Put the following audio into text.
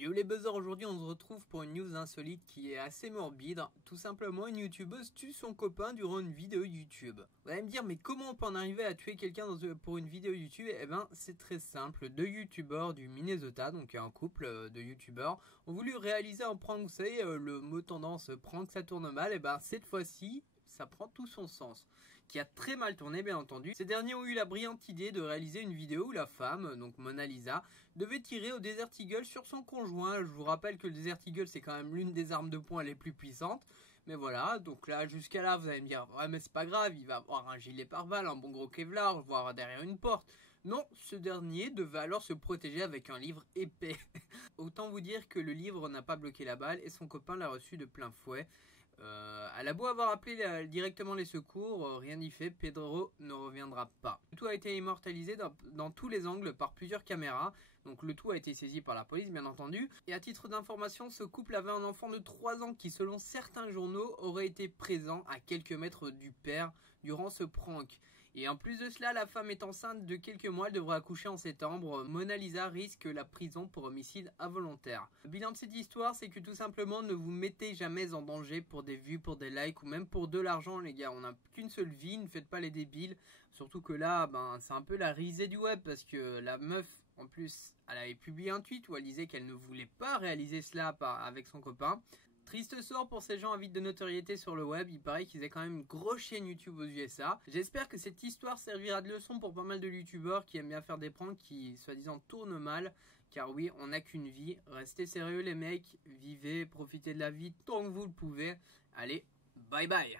Yo les buzzers, aujourd'hui on se retrouve pour une news insolite qui est assez morbide. Tout simplement, une youtubeuse tue son copain durant une vidéo YouTube. Vous allez me dire, mais comment on peut en arriver à tuer quelqu'un pour une vidéo YouTube? Eh ben c'est très simple, deux youtubeurs du Minnesota, donc un couple de youtubeurs, ont voulu réaliser un prank. Vous savez, le mot tendance prank ça tourne mal, et ben cette fois-ci ça prend tout son sens, qui a très mal tourné bien entendu. Ces derniers ont eu la brillante idée de réaliser une vidéo où la femme, donc Mona Lisa, devait tirer au Desert Eagle sur son conjoint. Je vous rappelle que le Desert Eagle c'est quand même l'une des armes de poing les plus puissantes. Mais voilà, donc là jusqu'à là vous allez me dire, ouais mais c'est pas grave, il va avoir un gilet pare-balles, un bon gros Kevlar, voire derrière une porte. Non, ce dernier devait alors se protéger avec un livre épais. Autant vous dire que le livre n'a pas bloqué la balle et son copain l'a reçu de plein fouet. Elle a beau avoir appelé directement les secours, rien n'y fait, Pedro ne reviendra pas. Le tout a été immortalisé dans tous les angles par plusieurs caméras, donc le tout a été saisi par la police bien entendu. Et à titre d'information, ce couple avait un enfant de 3 ans qui selon certains journaux aurait été présent à quelques mètres du père durant ce prank. Et en plus de cela, la femme est enceinte de quelques mois, elle devrait accoucher en septembre. Mona Lisa risque la prison pour homicide involontaire. Le bilan de cette histoire, c'est que tout simplement, ne vous mettez jamais en danger pour des vues, pour des likes ou même pour de l'argent les gars. On n'a qu'une seule vie, ne faites pas les débiles. Surtout que là, c'est un peu la risée du web parce que la meuf, en plus, elle avait publié un tweet où elle disait qu'elle ne voulait pas réaliser cela avec son copain. Triste sort pour ces gens avides de notoriété sur le web, il paraît qu'ils aient quand même une grosse chaîne YouTube aux USA. J'espère que cette histoire servira de leçon pour pas mal de youtubeurs qui aiment bien faire des pranks qui soi-disant tournent mal. Car oui, on n'a qu'une vie, restez sérieux les mecs, vivez, profitez de la vie tant que vous le pouvez. Allez, bye bye.